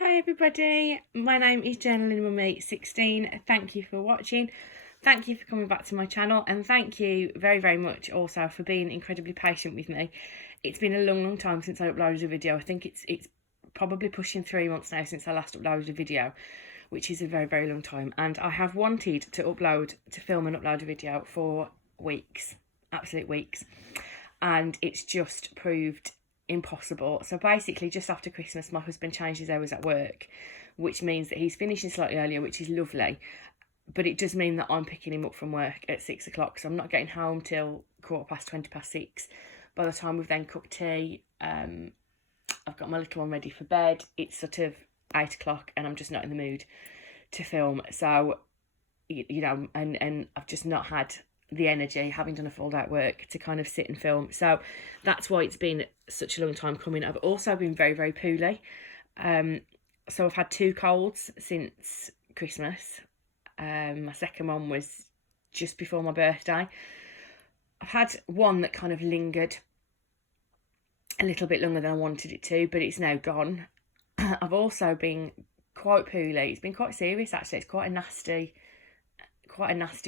Hi everybody, my name is Journaling Mummy 16. Thank you for watching. Thank you for coming back to my channel, and thank you very, very much also for being incredibly patient with me. It's been a long time since I uploaded a video. I think it's probably pushing 3 months now since I last uploaded a video, which is a very, very long time. And I have wanted to film and upload a video for weeks, absolute weeks. And it's just proved impossible. So basically, just after Christmas, my husband changed his hours at work, which means that he's finishing slightly earlier, which is lovely. But it does mean that I'm picking him up from work at 6 o'clock, so I'm not getting home till 6:15. By the time we've then cooked tea, I've got my little one ready for bed. It's sort of 8 o'clock, and I'm just not in the mood to film. So, you know, and I've just not had the energy, having done a full day at work, to kind of sit and film. So that's why it's been such a long time coming. I've also been very, very poorly. So I've had 2 colds since Christmas. My second one was just before my birthday. I've had one that kind of lingered a little bit longer than I wanted it to, but it's now gone. I've also been quite poorly. It's been quite serious, actually. It's quite a nasty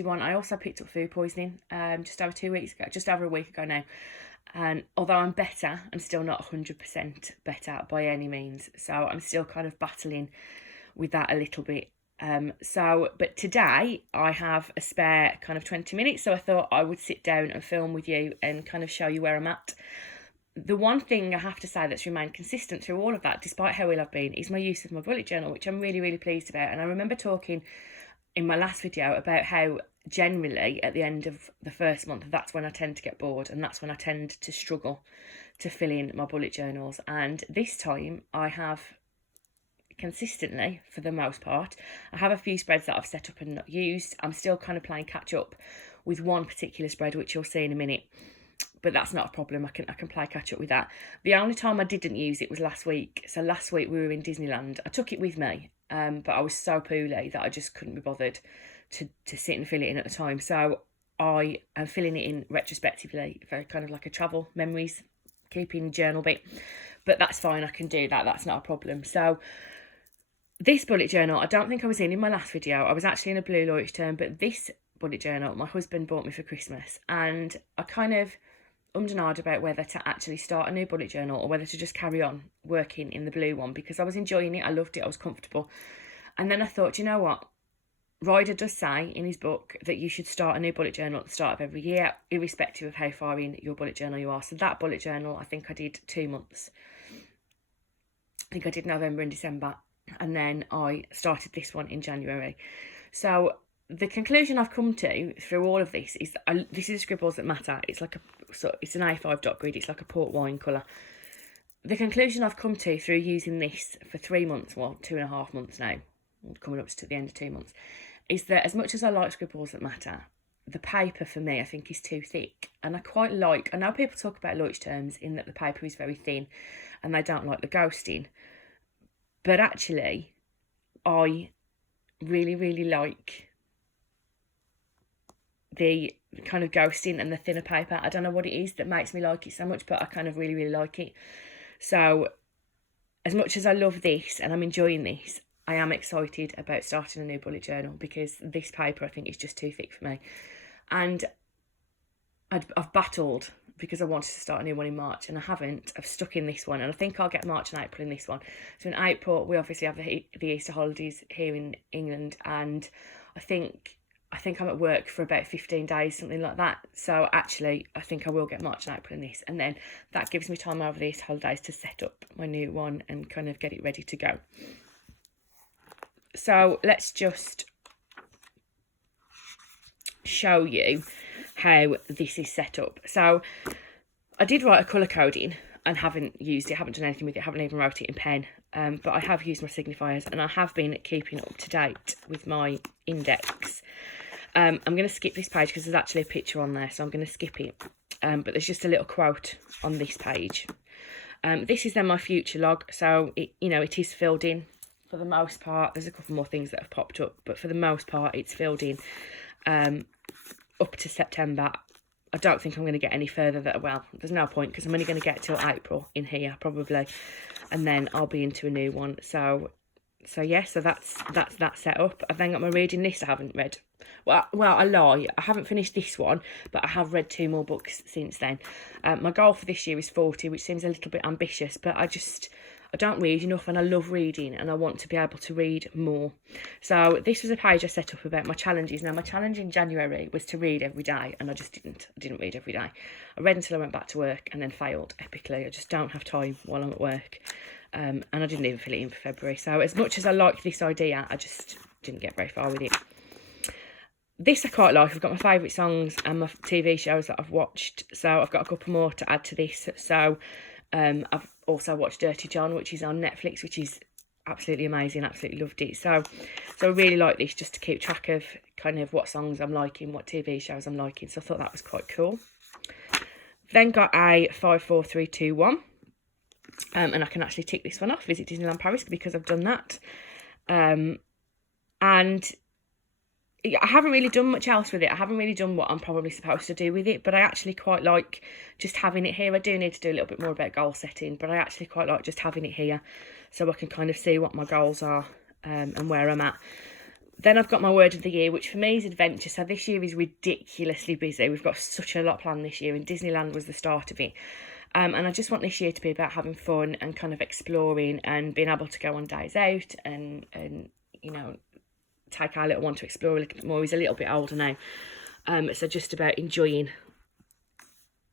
one. I also picked up food poisoning just over 2 weeks ago, just over a week ago now. And although I'm better, I'm still not 100% better by any means. So I'm still kind of battling with that a little bit. But today I have a spare kind of 20 minutes. So I thought I would sit down and film with you and kind of show you where I'm at. The one thing I have to say that's remained consistent through all of that, despite how ill I've been, is my use of my bullet journal, which I'm really, really pleased about. And I remember talking in my last video about how generally at the end of the first month, that's when I tend to get bored, and that's when I tend to struggle to fill in my bullet journals. And this time I have consistently, for the most part, I have a few spreads that I've set up and not used. I'm still kind of playing catch up with one particular spread, which you'll see in a minute, but that's not a problem. I can play catch up with that. The only time I didn't use it was last week. So last week we were in Disneyland. I took it with me, but I was so poorly that I just couldn't be bothered to sit and fill it in at the time. So I am filling it in retrospectively, very kind of like a travel memories keeping journal bit. But that's fine, I can do that. That's not a problem. So this bullet journal, I don't think I was in my last video. I was actually in a blue Leuchtturm, but this bullet journal my husband bought me for Christmas, and I kind of and ahed about whether to actually start a new bullet journal or whether to just carry on working in the blue one, because I was enjoying it, I loved it, I was comfortable. And then I thought, you know what, Ryder does say in his book that you should start a new bullet journal at the start of every year, irrespective of how far in your bullet journal you are. So that bullet journal, I think I did 2 months. I think I did November and December, and then I started this one in January. So the conclusion I've come to through all of this is that this is Scribbles That Matter. It's like it's an A5 dot grid. It's like a port wine colour. The conclusion I've come to through using this for 3 months, well, 2.5 months now, coming up to the end of 2 months, is that as much as I like Scribbles That Matter, the paper for me I think is too thick. And I know people talk about Leuchtturms in that the paper is very thin and they don't like the ghosting, but actually I really, really like the kind of ghosting and the thinner paper. I don't know what it is that makes me like it so much, but I kind of really, really like it. So as much as I love this and I'm enjoying this, I am excited about starting a new bullet journal, because this paper I think is just too thick for me. And I've battled because I wanted to start a new one in March and I haven't. I've stuck in this one, and I think I'll get March and April in this one. So in April we obviously have the Easter holidays here in England, and I think I'm at work for about 15 days, something like that. So actually, I think I will get March and April in this. And then that gives me time over these holidays to set up my new one and kind of get it ready to go. So let's just show you how this is set up. So I did write a colour coding and haven't used it, haven't done anything with it, haven't even wrote it in pen. But I have used my signifiers, and I have been keeping up to date with my index. I'm going to skip this page because there's actually a picture on there, so I'm going to skip it. But there's just a little quote on this page. This is then my future log, so it is filled in for the most part. There's a couple more things that have popped up, but for the most part it's filled in up to September. I don't think I'm going to get any further. Well, there's no point, because I'm only going to get till April in here probably, and then I'll be into a new one. So So yeah, so that's that set up. I've then got my reading list I haven't read. Well, I lie. I haven't finished this one, but I have read 2 more books since then. My goal for this year is 40, which seems a little bit ambitious, but I don't read enough, and I love reading, and I want to be able to read more. So this was a page I set up about my challenges. Now, my challenge in January was to read every day, and I just didn't read every day. I read until I went back to work and then failed epically. I just don't have time while I'm at work. And I didn't even fill it in for February. So as much as I like this idea, I just didn't get very far with it. This I quite like. I've got my favourite songs and my TV shows that I've watched. So I've got a couple more to add to this. So I've also watched Dirty John, which is on Netflix, which is absolutely amazing. Absolutely loved it. So I really like this, just to keep track of kind of what songs I'm liking, what TV shows I'm liking. So I thought that was quite cool. Then got a 5, 4, 3, 2, 1. And I can actually tick this one off, visit Disneyland Paris, because I've done that. And I haven't really done much else with it. I haven't really done what I'm probably supposed to do with it, but I actually quite like just having it here. I do need to do a little bit more about goal setting, but I actually quite like just having it here so I can kind of see what my goals are and where I'm at. Then I've got my word of the year, which for me is adventure. So this year is ridiculously busy. We've got such a lot planned this year, and Disneyland was the start of it. And I just want this year to be about having fun and kind of exploring and being able to go on days out and you know, take our little one to explore a little bit more. He's a little bit older now. So just about enjoying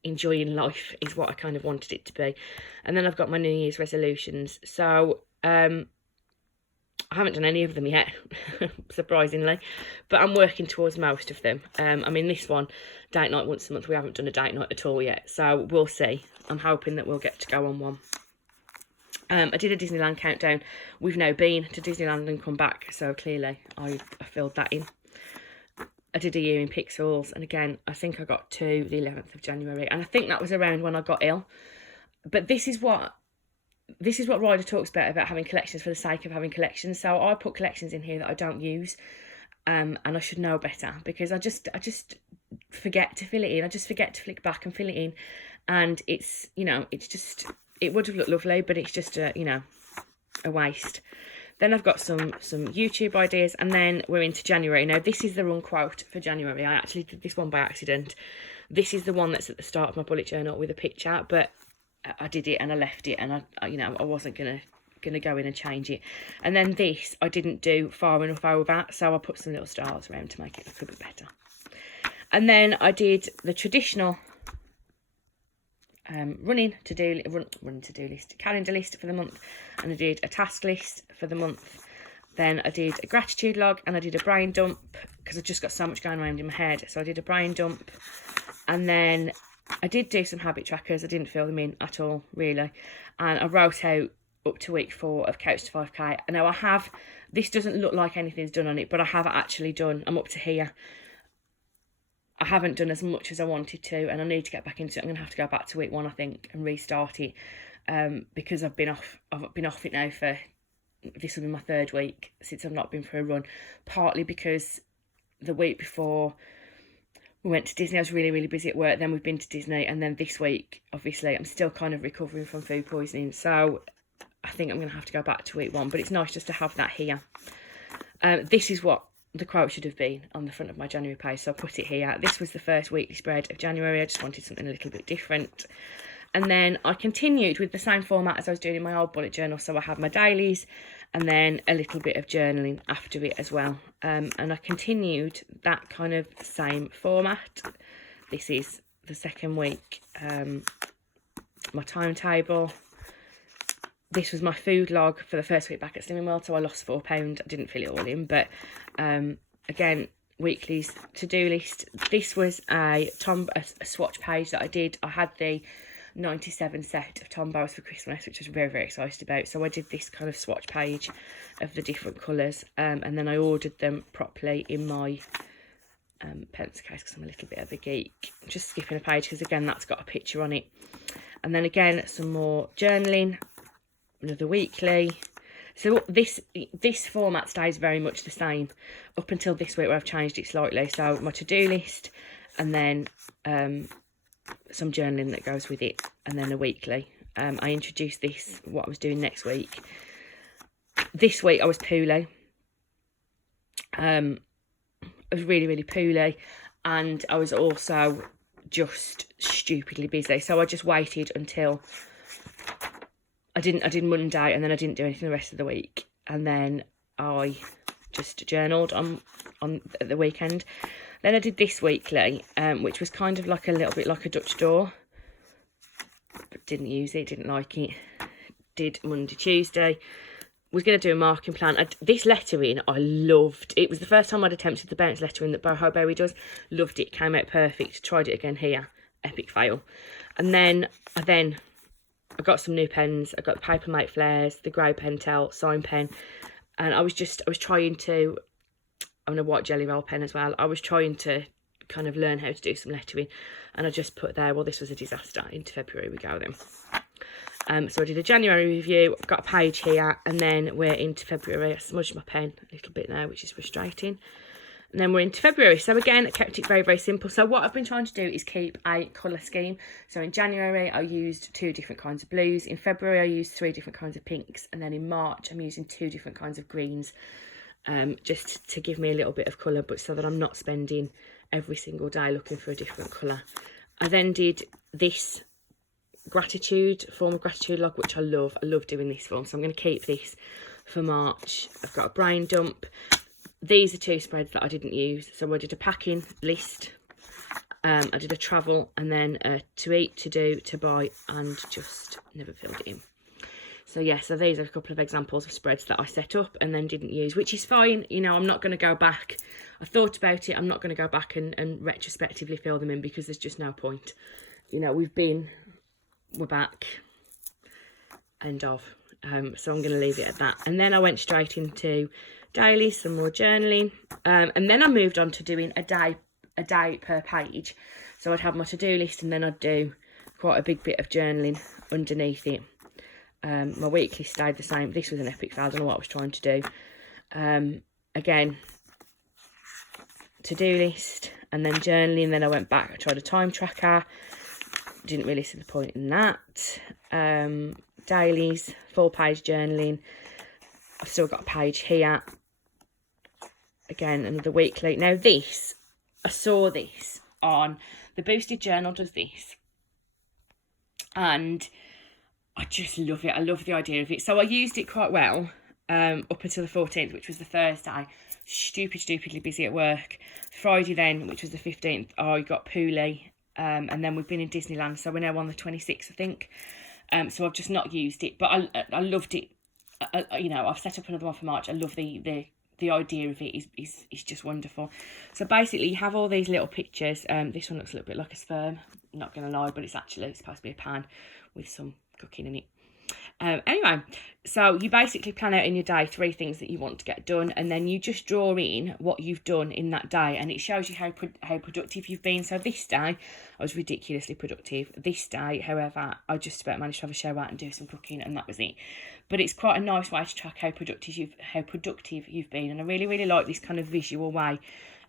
life is what I kind of wanted it to be. And then I've got my New Year's resolutions. So I haven't done any of them yet, surprisingly, but I'm working towards most of them. I mean, this one, date night once a month, we haven't done a date night at all yet, so we'll see. I'm hoping that we'll get to go on one. I did a Disneyland countdown. We've now been to Disneyland and come back, so clearly I filled that in. I did a year in Pixels, and again, I think I got to the 11th of January, and I think that was around when I got ill. But this is what Ryder talks about having collections for the sake of having collections. So I put collections in here that I don't use, and I should know better, because I just forget to fill it in. I just forget to flick back and fill it in, and it's, you know, it's just, it would have looked lovely, but it's just a, you know, a waste. Then I've got some YouTube ideas, and then we're into January. Now, this is the wrong quote for January. I actually did this one by accident. This is the one that's at the start of my bullet journal with a picture, but I did it and I left it, and I you know, I wasn't gonna go in and change it. And then this I didn't do far enough over, so I put some little stars around to make it look a bit better. And then I did the traditional running to-do list, calendar list for the month, and I did a task list for the month. Then I did a gratitude log, and I did a brain dump, because I've just got so much going around in my head. So I did a brain dump, and then I did do some habit trackers. I didn't fill them in at all, really. And I wrote out up to week 4 of Couch to 5K. And now I have, this doesn't look like anything's done on it, but I have actually done, I'm up to here. I haven't done as much as I wanted to, and I need to get back into it. I'm going to have to go back to week 1, I think, and restart it, because I've been off it now for, this will be my 3rd week since I've not been for a run, partly because the week before we went to Disney, I was really, really busy at work. Then we've been to Disney, and then this week, obviously, I'm still kind of recovering from food poisoning, so I think I'm going to have to go back to week 1, but it's nice just to have that here. This is what the quote should have been on the front of my January page, so I put it here. This was the first weekly spread of January. I just wanted something a little bit different. And then I continued with the same format as I was doing in my old bullet journal, so I had my dailies and then a little bit of journaling after it as well. And I continued that kind of same format. This is the 2nd week, my timetable. This was my food log for the first week back at Slimming World, so I lost 4 pounds. I didn't fill it all in, but again, weekly's to-do list. This was a swatch page that I did. I had the 97 set of Tombows for Christmas, which I was very, very excited about. So I did this kind of swatch page of the different colours, and then I ordered them properly in my pencil case, because I'm a little bit of a geek. Just skipping a page, because again, that's got a picture on it. And then again, some more journaling, another weekly. So this format stays very much the same up until this week, where I've changed it slightly. So my to-do list, and then some journaling that goes with it, and then a weekly. I introduced this, what I was doing next week. This week I was poorly. I was really, really poorly, and I was also just stupidly busy. So I just waited until I did Monday, and then I didn't do anything the rest of the week, and then I just journaled on the weekend. Then I did this weekly, which was kind of like a little bit like a Dutch door, but didn't use it, didn't like it. Did Monday, Tuesday. Was going to do a marking plan. This lettering I loved. It was the first time I'd attempted the bounce lettering that Boho Berry does. Loved it. Came out perfect. Tried it again here. Epic fail. And then I got some new pens. I got the Papermate Flares, the grey Pentel sign pen, and I was trying to. I'm on a white Jelly Roll pen as well. I was trying to kind of learn how to do some lettering, and I just put there, well, this was a disaster. Into February we go then. So I did a January review, got a page here, and then we're into February. I smudged my pen a little bit now, which is frustrating. And then we're into February. So again, I kept it very, very simple. So what I've been trying to do is keep a colour scheme. So in January, I used 2 different kinds of blues. In February, I used 3 different kinds of pinks. And then in March, I'm using 2 different kinds of greens, just to give me a little bit of colour, but so that I'm not spending every single day looking for a different colour. I then did this form of gratitude log, which I love doing this form, so I'm going to keep this for March. I've got a brain dump. These are 2 spreads that I didn't use, so I did a packing list, I did a travel, and then a to eat, to do, to buy, and just never filled it in. So yeah, so these are a couple of examples of spreads that I set up and then didn't use, which is fine. You know, I'm not going to go back. I thought about it. I'm not going to go back and retrospectively fill them in, because there's just no point. You know, we're back, end of. So I'm going to leave it at that. And then I went straight into daily, some more journaling, and then I moved on to doing a day per page. So I'd have my to-do list, and then I'd do quite a big bit of journaling underneath it. My weekly stayed the same. This was an epic fail. I don't know what I was trying to do. Again, to-do list, and then journaling. Then I went back, I tried a time tracker. Didn't really see the point in that. Dailies, 4-page journaling. I've still got a page here. Again, another weekly. Now this, I saw this on the Boosted Journal does this, and I just love it. I love the idea of it. So I used it quite well up until the 14th, which was the Thursday. Stupidly busy at work. Friday then, which was the 15th, I got poorly. And then we've been in Disneyland, so we're now on the 26th, I think. So I've just not used it, but I loved it. You know, I've set up another one for March. I love the idea of it. Is just wonderful. So basically, you have all these little pictures. This one looks a little bit like a sperm, not gonna lie, but it's supposed to be a pan with some cooking in it. Anyway, so you basically plan out in your day 3 things that you want to get done, and then you just draw in what you've done in that day, and it shows you how productive you've been. So this day I was ridiculously productive. This day, however, I just about managed to have a shower and do some cooking, and that was it. But it's quite a nice way to track how productive you've been, and I really like this kind of visual way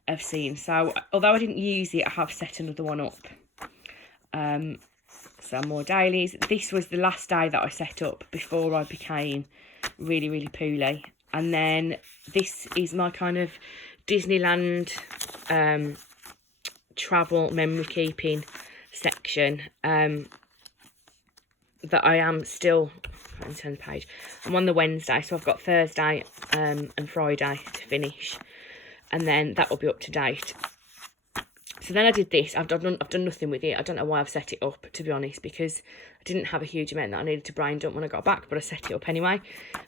of seeing. So although I didn't use it, I have set another one up. Some more dailies. This was the last day that I set up before I became really poorly. And then this is my kind of Disneyland travel memory keeping section that I am still, let me turn the page, I'm on the Wednesday, so I've got Thursday and Friday to finish, and then that will be up to date. So then I did this. I've done nothing with it. I don't know why I've set it up, to be honest, because I didn't have a huge amount that I needed to brain dump when I got back, but I set it up anyway.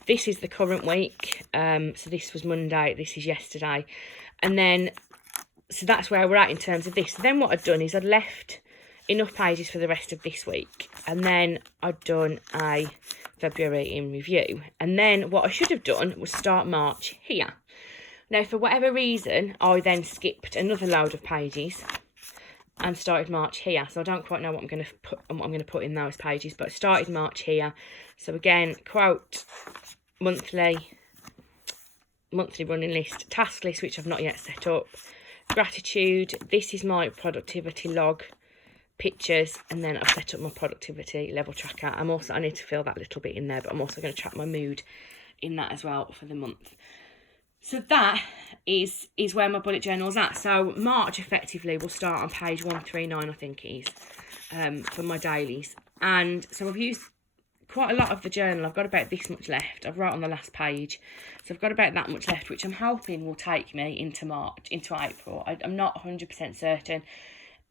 This is the current week. So this was Monday. This is yesterday. And then, so that's where we're at in terms of this. So then what I'd done is I'd left enough pages for the rest of this week. And then I'd done a February in review. And then what I should have done was start March here. Now, for whatever reason, I then skipped another load of pages and started March here. So I don't quite know what I'm going to put in those pages, but I started March here. So again, quote, monthly running list, task list, which I've not yet set up, gratitude. This is my productivity log, pictures, and then I've set up my productivity level tracker. I need to fill that little bit in there, but I'm also going to track my mood in that as well for the month. So that is where my bullet journal's at. So March effectively will start on page 139, I think it is, for my dailies. And so I've used quite a lot of the journal. I've got about this much left. I've wrote on the last page. So I've got about that much left, which I'm hoping will take me into April. I'm not 100% certain.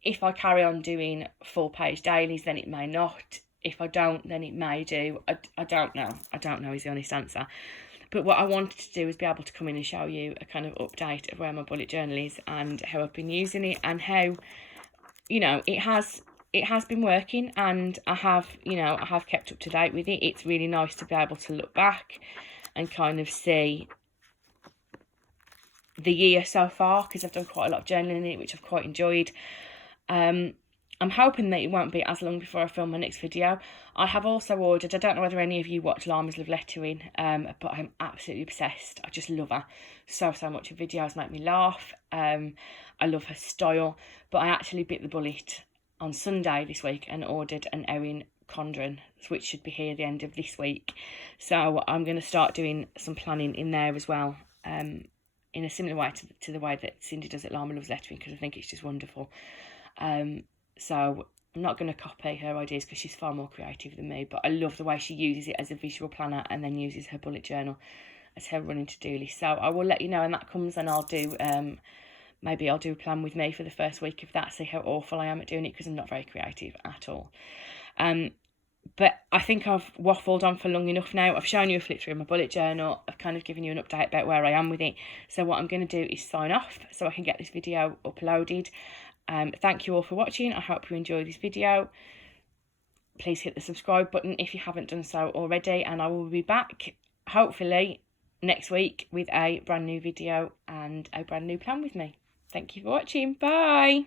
If I carry on doing full page dailies, then it may not. If I don't, then it may do. I don't know. I don't know is the honest answer. But what I wanted to do is be able to come in and show you a kind of update of where my bullet journal is and how I've been using it, and how, you know, it has been working, and I have kept up to date with it. It's really nice to be able to look back and kind of see the year so far, because I've done quite a lot of journaling in it, which I've quite enjoyed. I'm hoping that it won't be as long before I film my next video. I have also ordered, I don't know whether any of you watch Lama's Love Lettering, but I'm absolutely obsessed. I just love her so much. Her videos make me laugh. I love her style, but I actually bit the bullet on Sunday this week and ordered an Erin Condren, which should be here at the end of this week. So I'm going to start doing some planning in there as well, in a similar way to the way that Cindy does at Lama Loves Lettering, because I think it's just wonderful. So I'm not going to copy her ideas because she's far more creative than me, but I love the way she uses it as a visual planner and then uses her bullet journal as her running to-do list. So I will let you know when that comes, and I'll do maybe I'll do a plan with me for the first week of that, see how awful I am at doing it, because I'm not very creative at all. But I think I've waffled on for long enough now. I've shown you a flip through my bullet journal. I've kind of given you an update about where I am with it. So what I'm going to do is sign off so I can get this video uploaded. Thank you all for watching. I hope you enjoyed this video. Please hit the subscribe button if you haven't done so already, and I will be back hopefully next week with a brand new video and a brand new plan with me. Thank you for watching. Bye.